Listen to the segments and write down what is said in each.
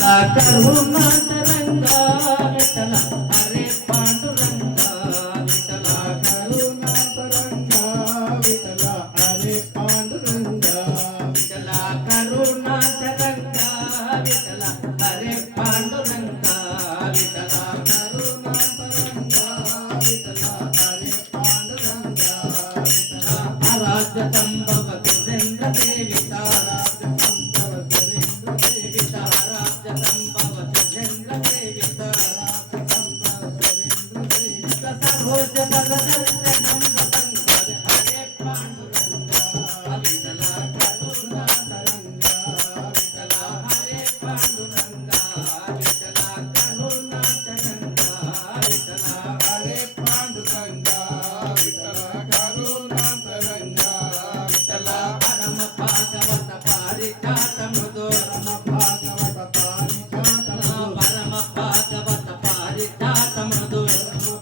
కరుణాతరంగా విఠల హరే పాండురంగా విఠల కరుణాతరంగా విఠల హరే పాండురంగా విఠల కరుణాతరంగా విఠల హరే పాండురంగా విఠల కరుణాతరంగా విఠల హరే పాండురంగా విఠల ఆరాధ్య సంభవ సురేంద్ర దేవిత ఆరాధ్య సంభవ సురేంద్ర దేవిత సర్వోజ పద దర్శనం వసంత హరే పాండురంగా విఠల కరుణాతరంగా విఠల హరే పాండురంగా విఠల కరుణాతరంగా విఠల హరే పాండురంగా విఠల కరుణాతరంగా విఠల పరమ భాగవత పారిజాతముదో భాగవత పారిజాతము పరమ భాగవత పారిజాతముదో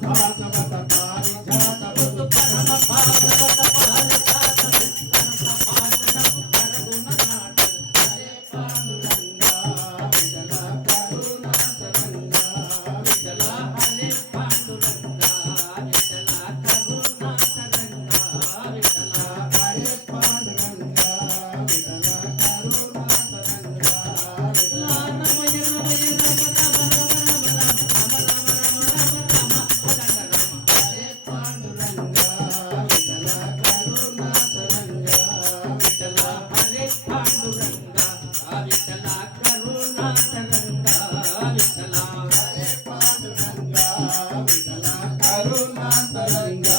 భాగవత పారిజాతము పరమ భాగవత పారిజాతము పరమ భాషణం పరగుణనాట హరే పాండురంగా విఠల కరుణాతరంగా విఠల హరే పాండురంగా విఠల కరుణాతరంగా విఠల హరే పాండురంగా విఠల కరుణాతరంగా విఠల రమయ రమయ రమ రమ రమ రమ రమ రమ రమ రమ హరే పాండురంగా విఠల కరుణాతరంగా విఠల హరే పాండురంగా విఠల కరుణాతరంగా విఠల హరే పాండురంగా విఠల కరుణాతరంగా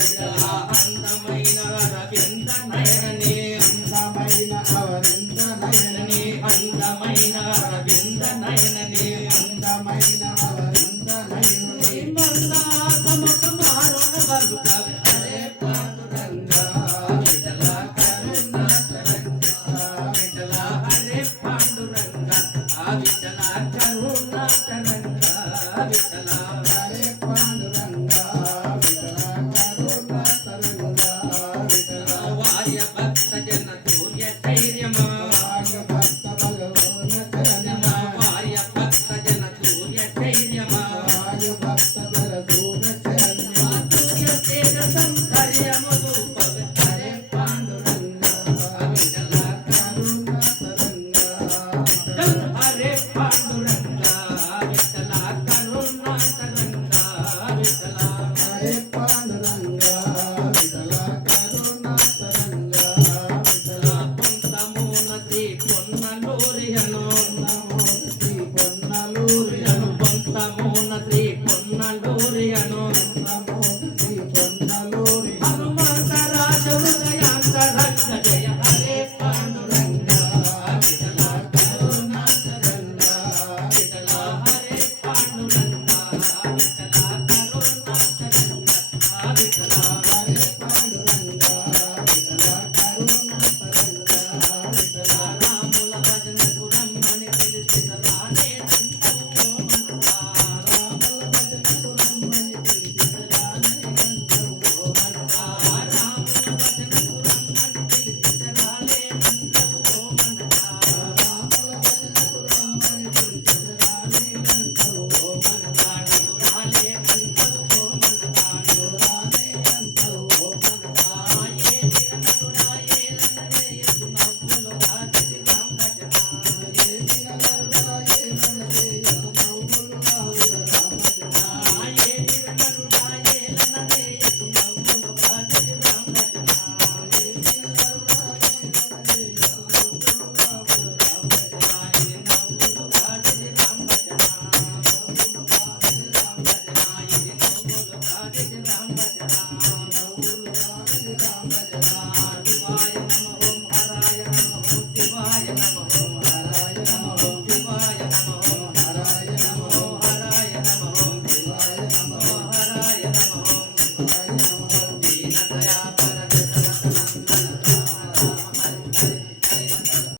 విఠల అందమైన రవింద్ర నయననే అందమైన అవరింద నయనని అందమైన రవింద్ర నయననే అందమైన అవరింద నయనని మందాసముఖ మారుణ వలుక హరే పాండురంగా విఠల కరుణాతరంగా విఠల హరే పాండురంగా విఠల కరుణాతరంగా విఠల హరే పాండురంగా విఠల కరుణాతరంగా విఠల వాయ భక్త జన సూర్య ధైర్యమా భక్త భగవన చరణమా వాయ భక్త జన సూర్య ధైర్యమా వాయు భక్త దరదూర చరణమా సూర్య తేజ సంతర్యము రూపగ హరే పాండురంగా విఠల కరుణాతరంగా విఠల హరే పాండురంగా విఠల కరుణాతరంగా విఠల హరే పాండురంగా విఠల కరుణాతరంగా విఠల పొంతమూల శ్రీ పొన్నలూరియను నమో శ్రీ పొన్నలూరియను పొంతమూల శ్రీ పొన్నలూరియను నమో శ్రీ పొన్నలూరియను హనుమంత రాజ హృదయాంతరంగ జయ హరే పాండురంగా విఠల కరుణాతరంగా విఠల హరే పాండురంగా విఠల కరుణాతరంగా విఠల హరే పాండురంగా విఠల కరుణాతరంగా విఠల రాముల భజనకు రమ్మని పిలిచిన రానే అంటూ మనసా రాముల భజనకు రమ్మని పిలిచిన రానే అంటూ ఓ మనసా రాముల భజనకు రమ్మని పిలిచిన రానే అంటూ మనసా రాముల భజనకు రమ్మని పిలిచిన రానే అంటూ ఓ మనసా రాలే అంటూ మనసా రానే అంటూ ఓ మనసా ఏ విరమణుడా ఏలననే ఎదు నవ్వులు రాజి రామ భజన ఏ వినగరుడా ఏ మనసే యదు నవ్వులు నావుల రామజన ఏ విరమణుడా ఏలననే ఎదు నవ్వులు రాజి రామ భజన ఏ వినగరుడా ఏ మనసే యదు నవ్వులు నావుల రామజన నవ్వులు రాజి రామ భజన నవ్వులు రాజి రామజన నవ్వులు రాజి రామ భజన నవ్వులు రాజి